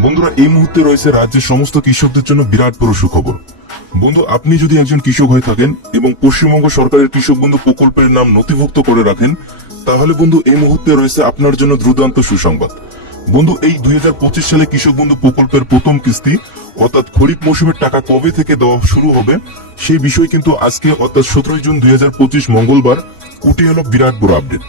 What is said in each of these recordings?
বন্ধুরা, এই মুহূর্তে রয়েছে রাজ্যের সমস্ত কৃষকদের জন্য বিরাট বড় সুখবর। বন্ধু, আপনি যদি একজন কৃষক হয়ে থাকেন এবং পশ্চিমবঙ্গ সরকারের কৃষক বন্ধু প্রকল্পের নাম নথিভুক্ত করে রাখেন, তাহলে বন্ধু, এই মুহূর্তে রয়েছে আপনার জন্য দ্রুতান্ত সুসংবাদ। বন্ধু, এই দুই সালে কৃষক বন্ধু প্রকল্পের প্রথম কিস্তি, অর্থাৎ খরিফ মৌসুমের টাকা কবে থেকে দেওয়া শুরু হবে, সেই বিষয় কিন্তু আজকে, অর্থাৎ সতেরোই জুন দুই হাজার পঁচিশ মঙ্গলবার কুটি হলো বিরাট বড় আপডেট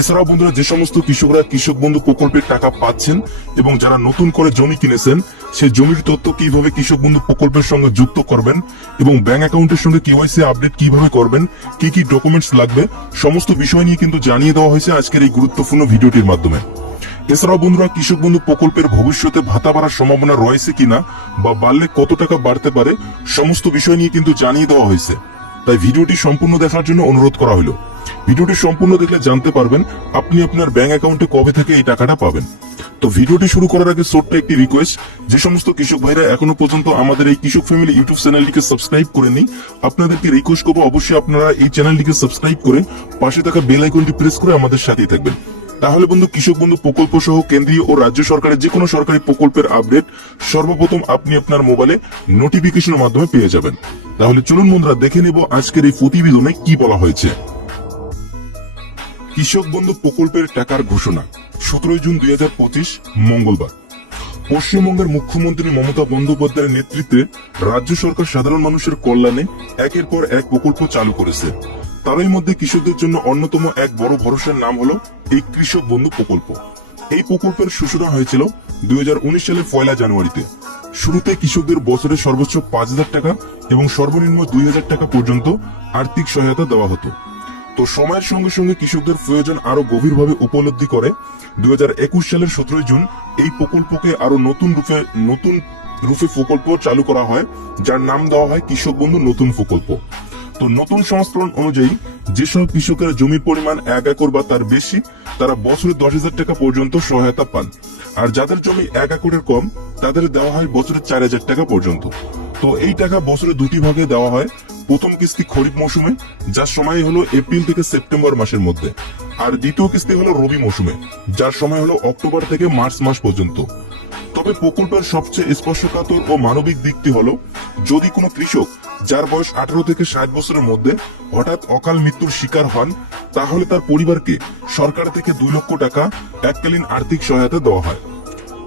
এছাড়াও বন্ধুরা, যে সমস্ত কৃষকরা কৃষক বন্ধু প্রকল্পের টাকা পাচ্ছেন এবং যারা নতুন করে জমি কিনেছেন, সেই জমির তথ্য কীভাবে কৃষক বন্ধু প্রকল্পের সঙ্গে যুক্ত করবেন এবং ব্যাংক অ্যাকাউন্টের সঙ্গে কেওয়াইসি আপডেট কীভাবে করবেন, কি কি ডকুমেন্টস লাগবে, সমস্ত বিষয় নিয়ে কিন্তু জানিয়ে দেওয়া হয়েছে আজকের এই গুরুত্বপূর্ণ ভিডিওটির মাধ্যমে। এছাড়াও বন্ধুরা, কৃষক বন্ধু প্রকল্পের ভবিষ্যতে ভাতা বাড়ার সম্ভাবনা রয়েছে কিনা বা বাড়লে কত টাকা বাড়তে পারে, সমস্ত বিষয় নিয়ে কিন্তু জানিয়ে দেওয়া হয়েছে। তাই ভিডিওটি সম্পূর্ণ দেখার জন্য অনুরোধ করা হলো। ভিডিওটি সম্পূর্ণ দেখলে জানতে পারবেন আপনি আপনার ব্যাংক অ্যাকাউন্টে কবে থেকে এই টাকাটা পাবেন। তো ভিডিওটি শুরু করার আগে ছোট্ট একটি রিকোয়েস্ট যে সমস্ত কৃষক ভাইরা এখনও পর্যন্ত আমাদের এই কৃষক ফ্যামিলি ইউটিউব চ্যানেলটিকে সাবস্ক্রাইব করেনি আপনাদেরকে রিকোয়েস্ট করব অবশ্যই আপনারা এই চ্যানেলটিকে সাবস্ক্রাইব করে পাশে থাকা বেল আইকনটি প্রেস করে আমাদের সাথেই থাকবেন। তাহলে বন্ধু কৃষক বন্ধু প্রকল্প সহ কেন্দ্রীয় ও রাজ্য সরকারের যে কোনো সরকারি প্রকল্পের আপডেট সর্বপ্রথম আপনি আপনার মোবাইলে নোটিফিকেশনের মাধ্যমে পেয়ে যাবেন। তাহলে চলুন বন্ধুরা, দেখে নেব আজকের এই প্রতিবেদনে কি বলা হয়েছে। কৃষক বন্ধু প্রকল্পের টাকার ঘোষণা, সতেরোই জুন দুই হাজার পঁচিশ, মঙ্গলবার। পশ্চিমবঙ্গের মুখ্যমন্ত্রী মমতা বন্দ্যোপাধ্যায়ের নেতৃত্বে রাজ্য সরকার সাধারণ মানুষের কল্যাণে একের পর এক প্রকল্প চালু করেছে। তারই মধ্যে কৃষকদের জন্য অন্যতম এক বড় ভরসার নাম হলো এই কৃষক বন্ধু প্রকল্প। এই প্রকল্পের সূচনা হয়েছিল দুই সালের পয়লা জানুয়ারিতে। শুরুতে কৃষকদের বছরে সর্বোচ্চ পাঁচ হাজার টাকা এবং সর্বনিম্ন দুই হাজার টাকা পর্যন্ত আর্থিক সহায়তা দেওয়া হতো। তো সময়ের সঙ্গে সঙ্গে কৃষকদের প্রয়োজন আরও গভীরভাবে উপলব্ধি করে দুই হাজার একুশ সালের সতেরোই জুন এই প্রকল্পকে আরও নতুন রূপে নতুন রূপে প্রকল্প চালু করা হয়, যার নাম দেওয়া হয় কৃষক বন্ধু নতুন প্রকল্প। তো নতুন সংস্করণ অনুযায়ী যেসব কৃষকের জমির পরিমাণ এক একর বা তার বেশি, তারা বছরে দশ হাজার টাকা পর্যন্ত সহায়তা পান। আর যাদের জমি এক একরের কম, তাদের দেওয়া হয় বছরে চার হাজার টাকা পর্যন্ত। তো এই টাকা বছরে দুটি ভাগে দেওয়া হয়। প্রথম কিস্তি খরিফ মৌসুমে, যার সময় হলো এপ্রিল থেকে সেপ্টেম্বর মাসের মধ্যে। আর দ্বিতীয় কিস্তি হলো রবি মৌসুমে, যার সময় হলো অক্টোবর থেকে মার্চ মাস পর্যন্ত। তবে প্রকল্পের সবচেয়ে স্পর্শকাতর ও মানবিক দিকটি হলো, যদি কোনো কৃষক যার বয়স আঠারো থেকে ষাট বছরের মধ্যে হঠাৎ অকাল মৃত্যুর শিকার হন, তাহলে তার পরিবারকে সরকার থেকে দুই লক্ষ টাকা এককালীন আর্থিক সহায়তা দেওয়া হয়।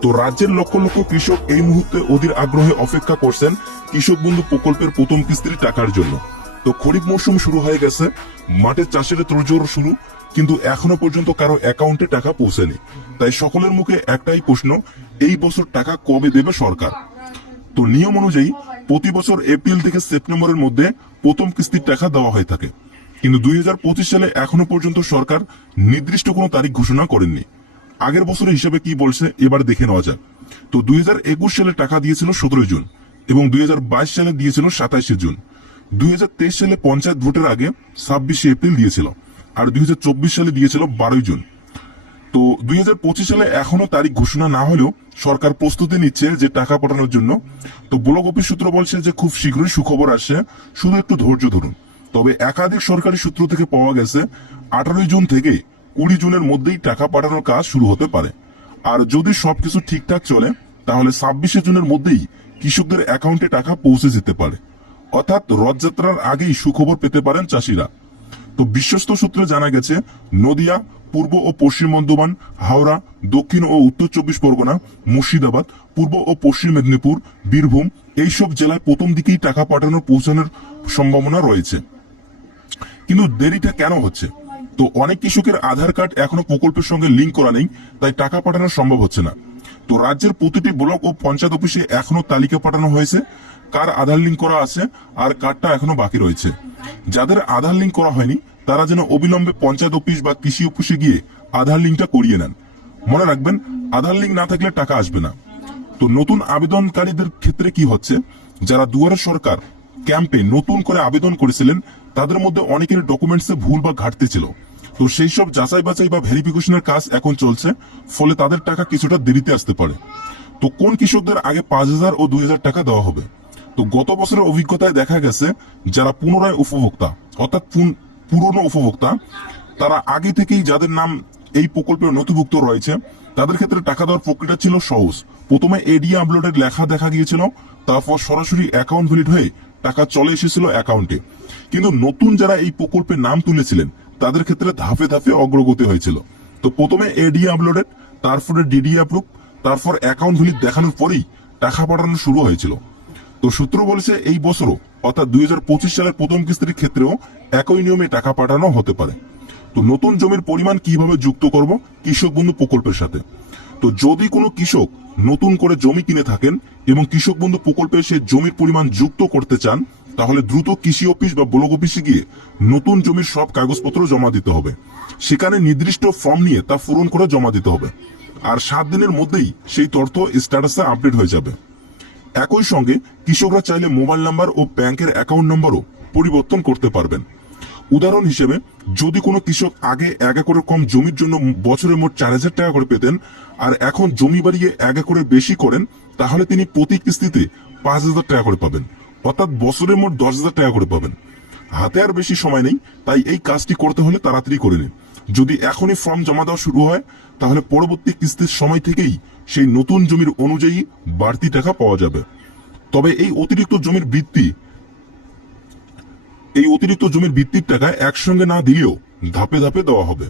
তো রাজ্যের লক্ষ লক্ষ কৃষক এই মুহূর্তে অধীর আগ্রহে অপেক্ষা করছেন কৃষক বন্ধু প্রকল্পের প্রথম কিস্তির টাকার জন্য। তো খরিফ মৌসুম শুরু হয়ে গেছে, মাঠে চাষের তোড়জোড় শুরু, কিন্তু এখনও পর্যন্ত কারও অ্যাকাউন্টে টাকা পৌঁছেনি। তাই সকলের মুখে একটাই প্রশ্ন, এই বছর টাকা কবে দেবে সরকার? তো নিয়ম অনুযায়ী প্রতি বছর এপ্রিল থেকে সেপ্টেম্বরের মধ্যে প্রথম কিস্তির টাকা দেওয়া হয়ে থাকে। কিন্তু দুই হাজার পঁচিশ সালে এখনও পর্যন্ত সরকার নির্দিষ্ট কোনো তারিখ ঘোষণা করেননি। আগের বছরের হিসাবে কি বলছে, এবার দেখে নেওয়া যাক। তো দুই হাজার একুশ সালে টাকা দিয়েছিল সতেরোই জুন এবং দুই হাজার বাইশ সালে দিয়েছিল সাতাইশে জুন। দুই হাজার তেইশ সালে পঞ্চায়েত ভোটের আগে ছাব্বিশে এপ্রিল দিয়েছিল আর দুই হাজার চব্বিশ সালে দিয়েছিল বারোই জুন। তো দুই হাজার পঁচিশ সালে এখনও তারিখ ঘোষণা না হলেও সরকার প্রস্তুতি নিচ্ছে যে টাকা পাঠানোর জন্য। তো ব্লক অফিস সূত্র বলছে যে খুব শীঘ্রই সুখবর আসছে। শুধু একটু ধৈর্য ধরুন। তবে একাধিক সরকারি সূত্র থেকে পাওয়া গেছে, আঠারোই জুন থেকে কুড়ি জুনের মধ্যেই টাকা পাঠানোর কাজ শুরু হতে পারে। আর যদি সবকিছু ঠিকঠাক চলে, তাহলে ছাব্বিশে জুনের মধ্যেই কৃষকদের অ্যাকাউন্টে টাকা পৌঁছে যেতে পারে। অর্থাৎ রথযাত্রার আগেই সুখবর পেতে পারেন চাষিরা। তো বিশ্বস্ত সূত্রে জানা গেছে, নদিয়া পূর্ব ও পশ্চিম বর্ধমান, হাওড়া, দক্ষিণ ও উত্তর চব্বিশ পরগনা, মুর্শিদাবাদ, পূর্ব ও পশ্চিম মেদিনীপুর, বীরভূম, এইসব জেলায় প্রথম দিকেই টাকা পাঠানোর পৌঁছানোর সম্ভাবনা রয়েছে। কিন্তু দেরিটা কেন হচ্ছে? তো অনেক কৃষকের আধার কার্ড এখনও প্রকল্পের সঙ্গে লিঙ্ক করা নেই, তাই টাকা পাঠানো সম্ভব হচ্ছে না। তো রাজ্যের প্রতিটি ব্লক ও পঞ্চায়েত অফিসে এখনও তালিকা পাঠানো হয়েছে, কার আধার লিঙ্ক করা আছে আর কার্ডটা এখনও বাকি রয়েছে। যাদের আধার লিঙ্ক করা হয়নি তারা যেন অবিলম্বে পঞ্চায়েত অফিস বা কৃষি অফিসে গিয়ে আধার লিঙ্কটা করিয়ে নেন। মনে রাখবেন, আধার লিঙ্ক না থাকলে টাকা আসবে না। তো নতুন আবেদনকারীদের ক্ষেত্রে কি হচ্ছে, যারা দুয়ারে সরকার ক্যাম্পে নতুন করে আবেদন করেছিলেন, তাদের মধ্যে অনেকের ডকুমেন্টসে ভুল বা ঘাটতি ছিল। তো সেই সব যাচাই বাছাই বা ভেরিফিকেশনের কাজ এখন চলছে, ফলে তাদের টাকা কিছুটা দেরিতে আসতে পারে। তো কোন কৃষকদের আগে পাঁচ হাজার ও দুই হাজার টাকা দেওয়া হবে? তো গত বছরের অভিজ্ঞতায় দেখা গেছে, যারা পুনরায় উপভোক্তা, অর্থাৎ পুরনো উপভোক্তা, তারা আগে থেকেই যাদের নাম এই প্রকল্পে নথিভুক্ত রয়েছে, তাদের ক্ষেত্রে টাকা দেওয়ার প্রক্রিয়া ছিল সহজ। প্রথমে এডিএ আপলোডের লেখা দেখা গিয়েছিল, তারপর সরাসরি অ্যাকাউন্ট ভ্যালিড হয়ে টাকা চলে এসেছিল অ্যাকাউন্টে কিন্তু নতুন যারা এই প্রকল্পে নাম তুলেছিলেন, তাদের ক্ষেত্রে ধাপে ধাপে অগ্রগতি হয়েছিল। তো প্রথমে এডিএ আপলোডেড তারপরে ডিডি অ্যাপ্রুভ তারপর অ্যাকাউন্ট ভ্যালিড দেখানোর পরেই টাকা পাঠানো শুরু হয়েছিল। তো সূত্র বলেছে এই বছরও অর্থাৎ দুই সালের প্রথম কিস্তির ক্ষেত্রেও একই নিয়মে টাকা পাঠানো হতে পারে। তো নতুন জমির পরিমাণ কীভাবে যুক্ত করব কৃষক বন্ধু প্রকল্পের সাথে? তো যদি কোনো কৃষক নতুন করে জমি কিনে থাকেন এবং কৃষক বন্ধু প্রকল্পে সে জমির পরিমাণ যুক্ত করতে চান, তাহলে দ্রুত কৃষি অফিস বা ব্লক অফিসে গিয়ে নতুন জমির সব কাগজপত্র জমা দিতে হবে। সেখানে নির্দিষ্ট ফর্ম নিয়ে তা পূরণ করে জমা দিতে হবে। আর সাত দিনের মধ্যেই সেই তথ্য স্ট্যাটাসে আপডেট হয়ে যাবে। একই সঙ্গে কৃষকরা চাইলে মোবাইল নাম্বার ও ব্যাংকের অ্যাকাউন্ট নাম্বারও পরিবর্তন করতে পারবেন। উদাহরণ হিসেবে, যদি কোনো কৃষক আগে এক একরের কম জমির জন্য বছরে মোট চার হাজার টাকা করে পেতেন আর এখন জমি বাড়িয়ে এক একরের বেশি করেন, তাহলে তিনি প্রতি কিস্তিতে পাঁচ হাজার টাকা করে পাবেন। অর্থাৎ বছরে মোট দশ হাজার টাকা করে পাবেন। হাতে আর বেশি সময় নেই, তাই এই কাজটি করতে হলে তাড়াতাড়ি করে নিন। যদি এখনই ফর্ম জমা দেওয়া শুরু হয়, তাহলে পরবর্তী কিস্তির সময় থেকেই সেই নতুন জমির অনুযায়ী বাড়তি টাকা পাওয়া যাবে। তবে এই অতিরিক্ত জমির বৃত্তি এই অতিরিক্ত জমির ভিত্তির টাকা একসঙ্গে না দিলেও ধাপে ধাপে দেওয়া হবে।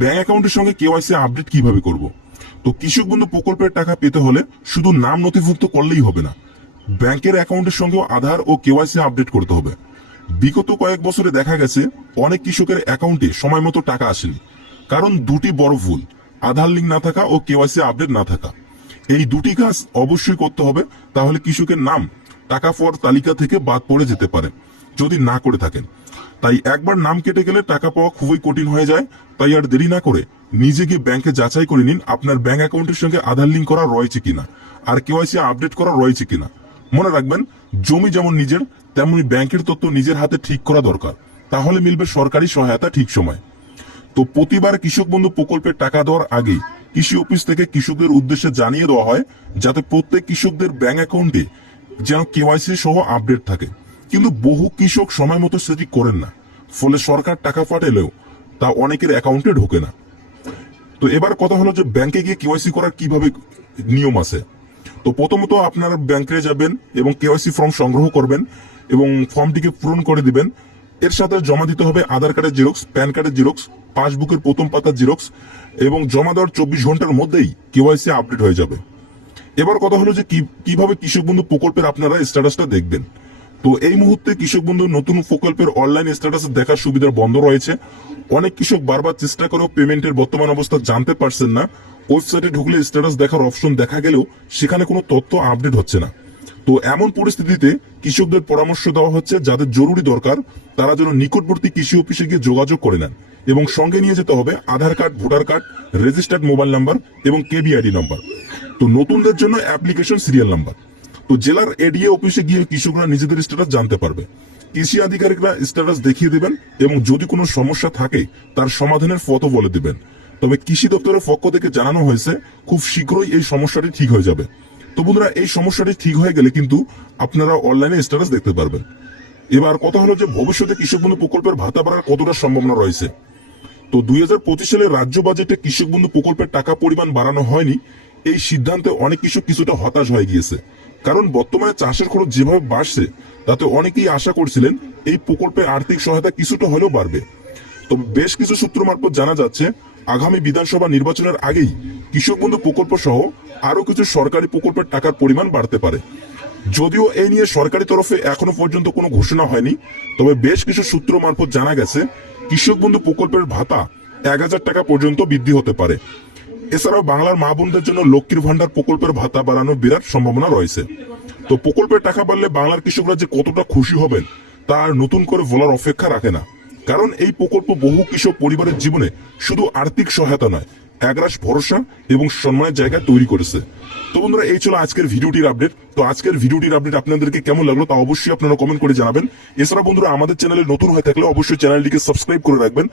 ব্যাংক অ্যাকাউন্টের সঙ্গে কেওয়াইসি আপডেট কীভাবে করব? তো কৃষক বন্ধু প্রকল্পের টাকা পেতে হলে শুধু নাম নথিভুক্ত করলেই হবে না, ব্যাংকের অ্যাকাউন্টের সঙ্গেও আধার ও কেওয়াইসি আপডেট করতে হবে। বিগত কয়েক বছরে দেখা গেছে, অনেক কৃষকের অ্যাকাউন্টে সময় মতো টাকা আসেনি। কারণ দুটি বড় ভুল, আধার লিঙ্ক না থাকা ও কেওয়াইসি আপডেট না থাকা। এই দুটি কাজ অবশ্যই করতে হবে, তাহলে কৃষকের নাম, টাকা পাওয়ার তালিকা থেকে বাদ পড়ে যেতে পারে, যদি না করে থাকেন। তাই একবার নাম কেটে গেলে টাকা পাওয়া খুবই কঠিন হয়ে যায়, তাই আর দেরি না করে নিজে গিয়ে ব্যাংকে যাচাই করে নিন আপনার ব্যাংক অ্যাকাউন্টের সঙ্গে আধার লিঙ্ক করা রয়েছে কিনা, আর কেওয়াইসি আপডেট করা রয়েছে কিনা। মনে রাখবেন, জমি যেমন নিজের, তেমনি ব্যাংকের তথ্য নিজের হাতে ঠিক করা দরকার। তাহলে মিলবে সরকারি সহায়তা ঠিক সময়। তো প্রতিবার কৃষক বন্ধু প্রকল্পের টাকা দেওয়ার আগে কৃষি অফিস থেকে কৃষকদের উদ্দেশ্যে জানিয়ে দেওয়া হয়, যাতে প্রত্যেক কৃষকদের ব্যাংক অ্যাকাউন্টে যেন কেওয়াইসি সহ আপডেট থাকে। কিন্তু বহু কৃষক সময় মতো সেটি করেন না। ফলে সরকার টাকা পাঠালেও তা অনেকের অ্যাকাউন্টে ঢোকে না। তো এবার কথা হলো যে ব্যাংকে গিয়ে কেওয়াইসি করার কীভাবে নিয়ম আছে? তো প্রথমত আপনার ব্যাংকে যাবেন এবং কেওয়াইসি ফর্ম সংগ্রহ করবেন এবং ফর্মটিকে পূরণ করে দিবেন। এর সাথে জমা দিতে হবে আধার কার্ডের জেরক্স প্যান কার্ডের জেরক্স পাসবুকের প্রথম পাতার জেরক্স এবং জমা দেওয়ার চব্বিশ ঘণ্টার মধ্যেই কেওয়াইসি আপডেট হয়ে যাবে। এবার কথা হলো যে কীভাবে কৃষক বন্ধু প্রকল্পের আপনারা স্ট্যাটাসটা দেখবেন। তো এই মুহূর্তে কৃষক বন্ধু, নতুন প্রকল্পের অনলাইন স্ট্যাটাস দেখার সুবিধা বন্ধ রয়েছে। অনেক কৃষক বারবার চেষ্টা করেও পেমেন্টের বর্তমান অবস্থা জানতে পারছেন না। ওয়েবসাইটে ঢুকলে স্ট্যাটাস দেখার অপশন দেখা গেলেও সেখানে কোনো তথ্য আপডেট হচ্ছে না। তো এমন পরিস্থিতিতে কৃষকদের পরামর্শ দেওয়া হচ্ছে, যাদের জরুরি দরকার, তারা যেন নিকটবর্তী কৃষি অফিসে গিয়ে যোগাযোগ করে নেন এবং সঙ্গে নিয়ে যেতে হবে Aadhaar card, voter card registered mobile number এবং কেবিআইডি নাম্বার তো নতুনদের জন্য অ্যাপ্লিকেশন সিরিয়াল নাম্বার তো জেলার এডিএ অফিসে গিয়ে কৃষকরা নিজেদের স্ট্যাটাস জানতে পারবে। কৃষি আধিকারিকরা স্ট্যাটাস দেখিয়ে দেবেন এবং যদি কোনো সমস্যা থাকে, তার সমাধানের পথও বলে দেবেন। তবে কৃষি দপ্তরের পক্ষ থেকে জানানো হয়েছে, খুব শীঘ্রই এই সমস্যাটি ঠিক হয়ে যাবে। তো বন্ধুরা, এই সমস্যাটি ঠিক হয়ে গেলে কিন্তু আপনারা অনলাইনে স্ট্যাটাস দেখতে পারবেন। এবার কথা হলো যে ভবিষ্যতে কৃষক বন্ধু প্রকল্পের ভাতা বাড়ার কতটা সম্ভাবনা রয়েছে। তো দুই হাজার পঁচিশ সালে রাজ্য বাজেটে কৃষক বন্ধু প্রকল্পের টাকা পরিমাণ বাড়ানো হয়নি। এই সিদ্ধান্তে অনেক কৃষক কিছুটা হতাশ হয়ে গিয়েছে। কারণ বর্তমানে চাষের খরচ যেভাবে বাড়ছে, তাতে অনেকেই আশা করছিলেন এই প্রকল্পের আর্থিক সহায়তা কিছুটা হলেও বাড়বে। তবে বেশ কিছু সূত্র মারফত জানা যাচ্ছে, আগামী বিধানসভা নির্বাচনের আগেই কৃষক বন্ধু প্রকল্প সহ আরও কিছু সরকারি প্রকল্পের টাকার পরিমাণ বাড়তে পারে। যদিও এই নিয়ে সরকারি তরফে এখনও পর্যন্ত কোনো ঘোষণা হয়নি, তবে বেশ কিছু সূত্র মারফত জানা গেছে, কৃষক বন্ধু প্রকল্পের ভাতা এক হাজার টাকা পর্যন্ত বৃদ্ধি হতে পারে। এছাড়াও বাংলার মা বোনদের জন্য লক্ষ্মীর ভান্ডার প্রকল্পের ভাতা বাড়ানোর বিরাট সম্ভাবনা রয়েছে। তো প্রকল্পের টাকা বাড়লে বাংলার কৃষকরা যে কতটা খুশি হবেন, তা আর নতুন করে বলার অপেক্ষা রাখে না। কারণ এই প্রকল্প বহু কৃষক পরিবারের জীবনে শুধু আর্থিক সহায়তা নয়, একরাশ ভরসা এবং সম্মানের জায়গা তৈরি করেছে। তো বন্ধুরা, এই ছিল আজকের ভিডিওটির আপডেট। তো আজকের ভিডিওটির আপডেট আপনাদেরকে কেমন লাগল তা অবশ্যই আপনারা কমেন্ট করে জানাবেন। এছাড়া বন্ধুরা, আমাদের চ্যানেলে নতুন হয়ে থাকলে অবশ্যই চ্যানেলটিকে সাবস্ক্রাইব করে রাখবেন।